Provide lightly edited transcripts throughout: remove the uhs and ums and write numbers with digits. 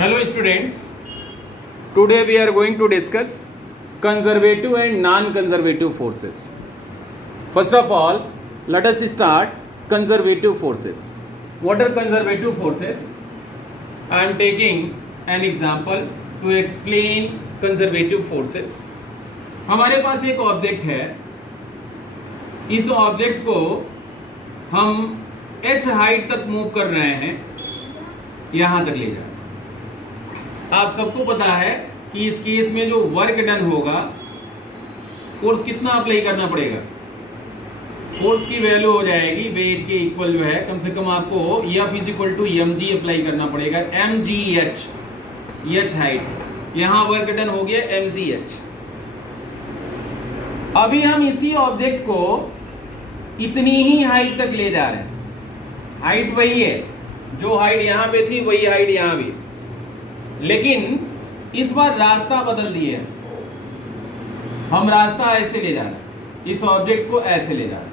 Hello students, today we are going to discuss conservative and non-conservative forces. First of all, let us start conservative forces. What are conservative forces? I am taking an example to explain conservative forces. हमारे पास एक object है, इस object को हम h height तक move कर रहे हैं, यहाँ तक ले जाए। आप सबको पता है कि इस केस में जो वर्क डन होगा, फोर्स कितना अप्लाई करना पड़ेगा। फोर्स की वैल्यू हो जाएगी वेट के इक्वल जो है, कम से कम आपको F equal to mg apply करना पड़ेगा। mgh, h हाइट, यहाँ वर्क डन हो गया mgh। अभी हम इसी ऑब्जेक्ट को इतनी ही हाइट तक ले जा रहे हैं। हाइट वही है, जो हाइट यहाँ पे थी वही हाइट यहाँ भी, लेकिन इस बार रास्ता बदल दिए हैं। हम रास्ता ऐसे ले जा रहे हैं, इस ऑब्जेक्ट को ऐसे ले जा रहे हैं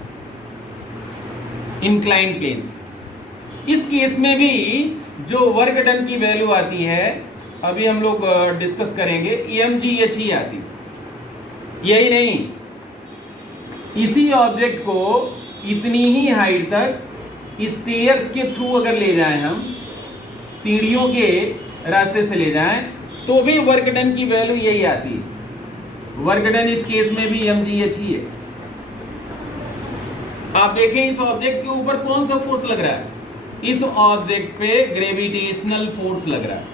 इंक्लाइन प्लेन से। इस केस में भी जो वर्क डन की वैल्यू आती है, अभी हम लोग डिस्कस करेंगे, mgh ही आती है। यही नहीं, इसी ऑब्जेक्ट को इतनी ही हाइट तक स्टेयर्स के थ्रू अगर ले जाएं, हम सीढ़ियों के रास्ते से ले जाएं, तो भी वर्क डन की वैल्यू यही आती है। वर्क डन इस केस में भी mgh ही है। आप देखें इस ऑब्जेक्ट के ऊपर कौन सा फोर्स लग रहा है, इस ऑब्जेक्ट पे ग्रेविटेशनल फोर्स लग रहा है।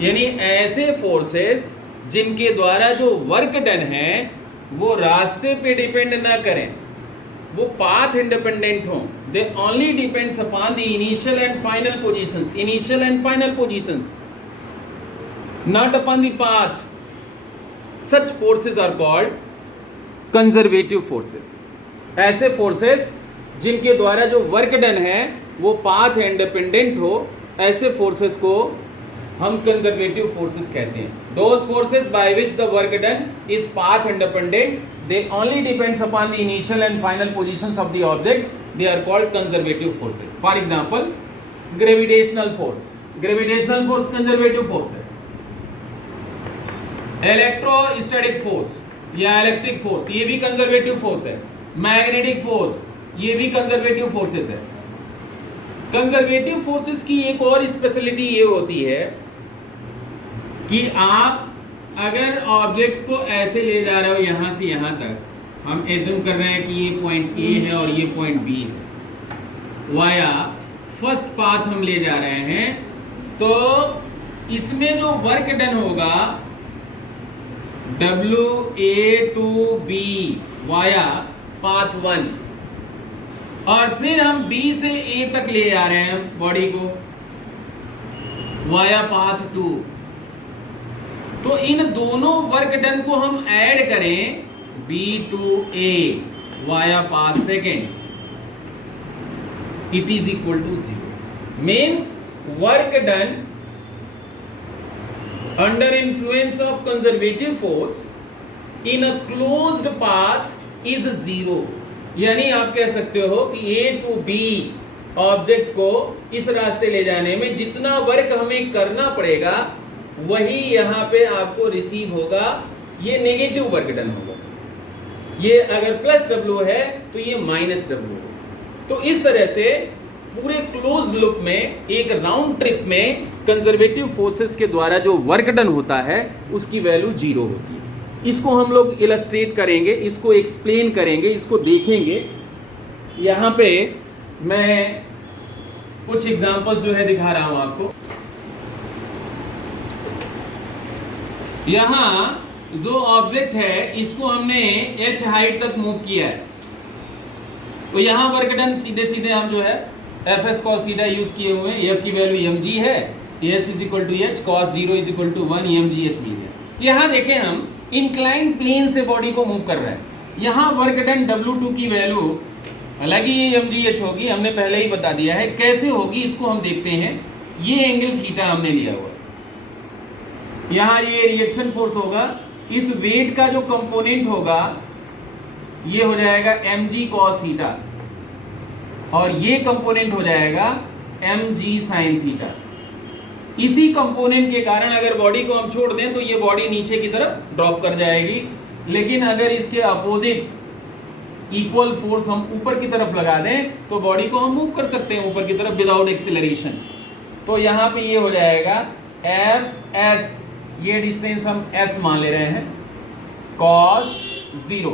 यानी ऐसे फोर्सेस जिनके द्वारा जो वर्क डन है वो रास्ते पे डिपेंड ना करें, वो पाथ इंडिपेंडेंट हों। They only depends upon the initial and final positions, initial and final positions, not upon the path. Such forces are called conservative forces. ऐसे फोर्सेस जिनके द्वारा जो वर्क डन है वो पाथ इंडिपेंडेंट हो, ऐसे फोर्सेस को हम कंजर्वेटिव फोर्सेस कहते हैं। Those forces by which the work done is path independent, they only depends upon the initial and final positions of the object, they are called conservative forces. For example, gravitational force. Gravitational force conservative force है। Electrostatic force या electric force, ये भी conservative force है। Magnetic force, ये भी conservative forces है। Conservative forces की एक और स्पेशलिटी ये होती है कि आप अगर ऑब्जेक्ट को ऐसे ले जा रहे हो यहाँ से यहाँ तक, हम एज्यूम कर रहे हैं कि ये पॉइंट ए है और ये पॉइंट बी है, वाया फर्स्ट पाथ हम ले जा रहे हैं, तो इसमें जो वर्क डन होगा WA to B via path 1, और फिर हम B से A तक ले जा रहे हैं बॉडी को वाया पाथ 2। तो इन दोनों वर्क डन को हम ऐड करें B to A via path second, it is equal to 0। Means work done under influence of conservative force in a closed path is 0। यानी आप कह सकते हो कि A to B ऑब्जेक्ट को इस रास्ते ले जाने में जितना वर्क हमें करना पड़ेगा वही यहाँ पे आपको रिसीव होगा। ये नेगेटिव वर्क डन होगा, ये अगर प्लस W है तो ये माइनस W होगा। तो इस तरह से पूरे क्लोज लूप में, एक राउंड ट्रिप में कंजर्वेटिव फोर्सेस के द्वारा जो वर्क डन होता है उसकी वैल्यू 0 होती है। इसको हम लोग इलस्ट्रेट करेंगे, इसको एक्सप्लेन करेंगे, इसको देखेंगे। यहाँ पे मैं कुछ एग्जांपल्स जो है दिखा रहा हूँ आपको। यहाँ जो ऑब्जेक्ट है इसको हमने h हाइट तक मूव किया है, तो यहाँ वर्क डन सीधे सीधे हम जो है Fs cos थीटा यूज किए हुए हैं। F की वैल्यू mg है, S is equal to h, cos 0 is equal to 1, mgh भी है। यहाँ देखें हम इंक्लाइन प्लेन से बॉडी को मूव कर रहे हैं। यहाँ वर्क डन W2 की वैल्यू, हालांकि ये mgh होगी, हमने पहले ही बता दिया है। कैसे होगी इसको हम देखते हैं। ये एंगल थीटा हमने लिया हुआ है, यहाँ ये रिएक्शन फोर्स होगा, इस वेट का जो कंपोनेंट होगा ये हो जाएगा mg cos थीटा, और ये कंपोनेंट हो जाएगा mg sin थीटा। इसी कंपोनेंट के कारण अगर बॉडी को हम छोड़ दें तो ये बॉडी नीचे की तरफ ड्रॉप कर जाएगी, लेकिन अगर इसके अपोजिट इक्वल फोर्स हम ऊपर की तरफ लगा दें तो बॉडी को हम मूव कर सकते हैं ऊपर की तरफ विदाउट एक्सीलरेशन। तो यहाँ पे ये हो जाएगा एफ एस, ये डिस्टेंस हम एस मान ले रहे हैं, cos 0।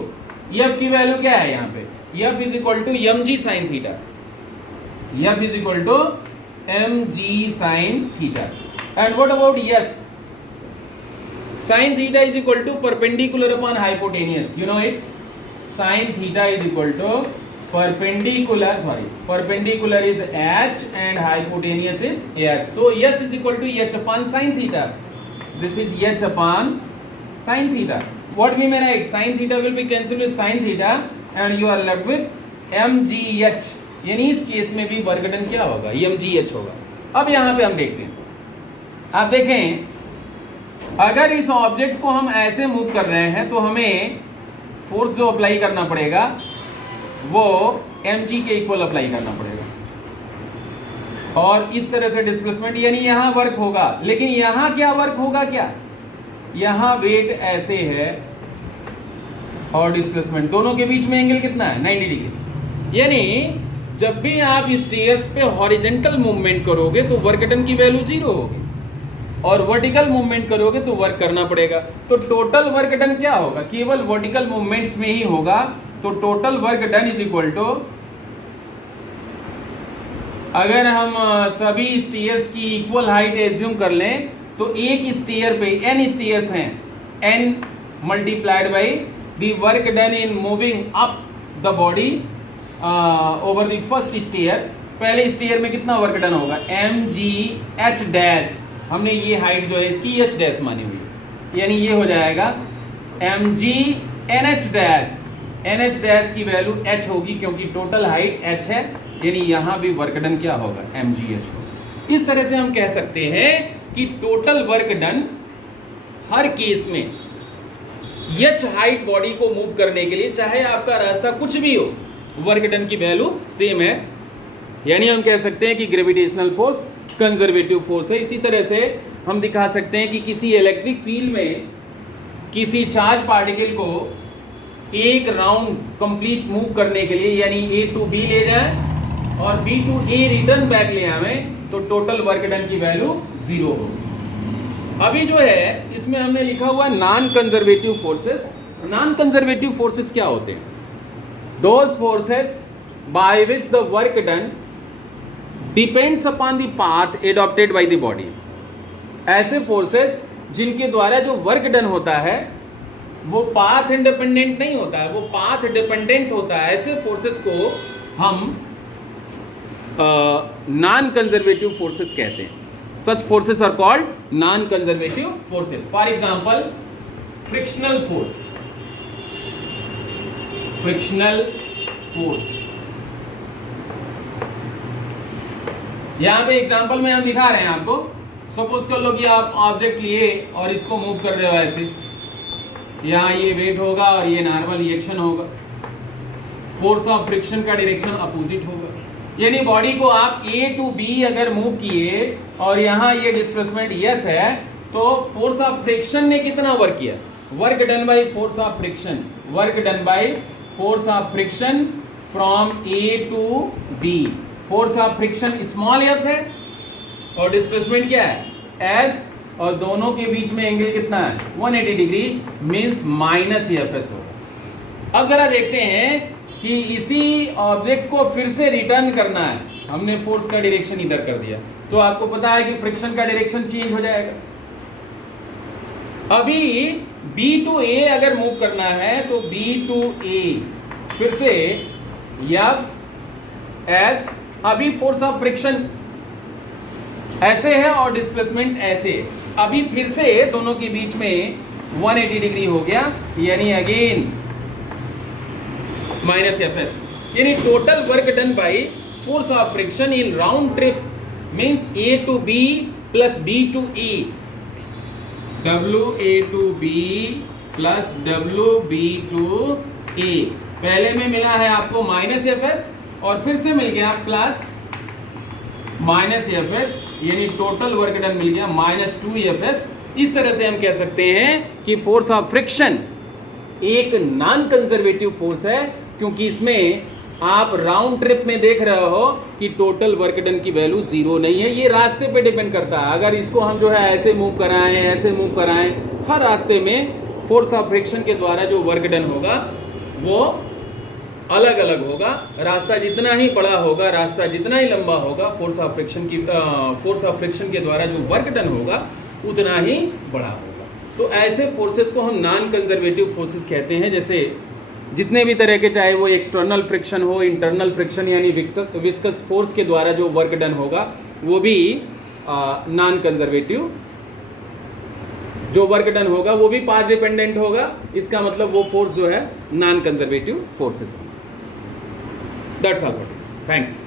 एफ की वैल्यू क्या है यहाँ पे, F is equal to M G sine theta, F is equal to M G sine theta. And what about S, sine theta is equal to perpendicular upon hypotenuse, you know it, sin theta is equal to perpendicular is h and hypotenuse is s. So s is equal to h upon sin theta. This is h upon sin theta. What we may write, sin theta will be cancelled with sin theta and you are left with mgh. यानी इस case में भी work done क्या होगा, mgh होगा। अब यहाँ पे हम देखते हैं, आप देखें अगर इस ऑब्जेक्ट को हम ऐसे मूव कर रहे हैं तो हमें फोर्स जो अप्लाई करना पड़ेगा वो mg के इक्वल अप्लाई करना पड़ेगा, और इस तरह से डिस्प्लेसमेंट यानी यहाँ वर्क होगा, लेकिन यहाँ क्या वर्क होगा, क्या यहाँ वेट ऐसे है और डिस्प्लेसमेंट, दोनों के बीच में एंगल कितना है, 90 डिग्री। यानी जब भी आप स्टेयर्स पे हॉरिजेंटल मूवमेंट करोगे तो वर्क डन की वैल्यू 0 होगी, और वर्टिकल मूवमेंट करोगे तो वर्क करना पड़ेगा। तो टोटल वर्क डन क्या होगा, केवल वर्टिकल मूवमेंट्स में ही होगा। तो total work done is equal to, अगर हम सभी स्टेयर्स की इक्वल हाइट एज्यूम कर लें तो एक स्टेयर पे n स्टेयर्स हैं, n multiplied by the work done in moving up the body over the first stair. पहले स्टेयर में कितना वर्क डन होगा, mgh डैश, हमने ये हाइट जो है इसकी एच डैश मानी हुई, यानी ये हो जाएगा mg nh dash, nh dash की वैल्यू h होगी क्योंकि टोटल हाइट h है, यानी यहाँ भी वर्क डन क्या होगा, mgh होगा। इस तरह से हम कह सकते हैं कि टोटल वर्क डन हर केस में h हाइट बॉडी को मूव करने के लिए, चाहे आपका रास्ता कुछ भी हो, वर्क डन की वैल्यू सेम है। यानी हम कह सकते हैं कि ग्रेविटेशनल फोर्स कंजर्वेटिव फोर्स है। इसी तरह से हम दिखा सकते हैं कि किसी इलेक्ट्रिक फील्ड में किसी चार्ज पार्टिकल को एक राउंड कंप्लीट मूव करने के लिए, यानी A टू B ले जाए और B to A return back ले आवे, तो टोटल वर्क डन की वैल्यू 0 होगी। अभी जो है इसमें हमने लिखा हुआ non conservative forces. Non conservative forces क्या होते हैं, those forces by which the work done depends upon the path adopted by the body. ऐसे फोर्सेस जिनके द्वारा जो वर्क डन होता है वो पाथ इंडिपेंडेंट नहीं होता है, वो पाथ डिपेंडेंट होता है। ऐसे फोर्सेस को हम नॉन कंजर्वेटिव फोर्सेस कहते हैं। Such forces are called non conservative forces. For example frictional force, frictional force. यहाँ पे एग्जांपल में हम दिखा रहे हैं आपको। सपोज कर लो कि आप ऑब्जेक्ट लिए और इसको मूव कर रहे हो ऐसे, यहाँ ये वेट होगा और ये नॉर्मल रिएक्शन होगा, फोर्स ऑफ फ्रिक्शन का डायरेक्शन अपोजिट होगा। यानी बॉडी को आप A टू B अगर मूव किए और यहाँ ये डिस्प्लेसमेंट यस है, तो फोर्स ऑफ फ्रिक्शन ने कितना वर्क किया, work done by force of friction, work done by force of friction from A to B। Force of friction small f है और डिस्प्लेसमेंट क्या है s, और दोनों के बीच में एंगल कितना है 180 डिग्री, मींस माइनस एफ होगा। अब जरा देखते हैं कि इसी ऑब्जेक्ट को फिर से रिटर्न करना है, हमने फोर्स का डायरेक्शन इधर कर दिया, तो आपको पता है कि फ्रिक्शन का डायरेक्शन चेंज हो जाएगा। अभी B टू A अगर मूव करना है तो B टू A फिर से F S, अभी फोर्स ऑफ फ्रिक्शन ऐसे है और डिस्प्लेसमेंट ऐसे, अभी फिर से दोनों के बीच में 180 डिग्री हो गया, यानी अगेन माइनस एफ एस। यानी total work done by force of friction in round trip means A to B plus B to E, WA to B plus WB to A। पहले में मिला है आपको माइनस एफ एस और फिर से मिल गया प्लस माइनस एफ एस, यानी टोटल वर्क डन मिल गया -2Fs। इस तरह से हम कह सकते हैं कि फोर्स ऑफ फ्रिक्शन एक नॉन कंजर्वेटिव फोर्स है, क्योंकि इसमें आप राउंड ट्रिप में देख रहे हो कि टोटल वर्क डन की वैल्यू 0 नहीं है। ये रास्ते पे डिपेंड करता है, अगर इसको हम जो है ऐसे मूव कराएं, ऐसे मूव कराएं, हर रास्ते में फोर्स ऑफ फ्रिक्शन के द्वारा जो वर्क डन होगा वो अलग अलग होगा। रास्ता जितना ही बड़ा होगा, रास्ता जितना ही लंबा होगा, फोर्स ऑफ फ्रिक्शन के द्वारा जो वर्क डन होगा उतना ही बड़ा होगा। तो ऐसे फोर्सेस को हम नॉन कंजर्वेटिव फोर्सेस कहते हैं। जैसे जितने भी तरह के, चाहे वो एक्सटर्नल फ्रिक्शन हो, इंटरनल फ्रिक्शन यानी विस्कस फोर्स के द्वारा जो वर्क डन होगा वो भी नॉन कंजर्वेटिव, जो वर्क डन होगा वो भी पाथ डिपेंडेंट होगा। इसका मतलब वो फोर्स जो है नॉन कंजर्वेटिव फोर्सेस होगा। That's all. थैंक्स।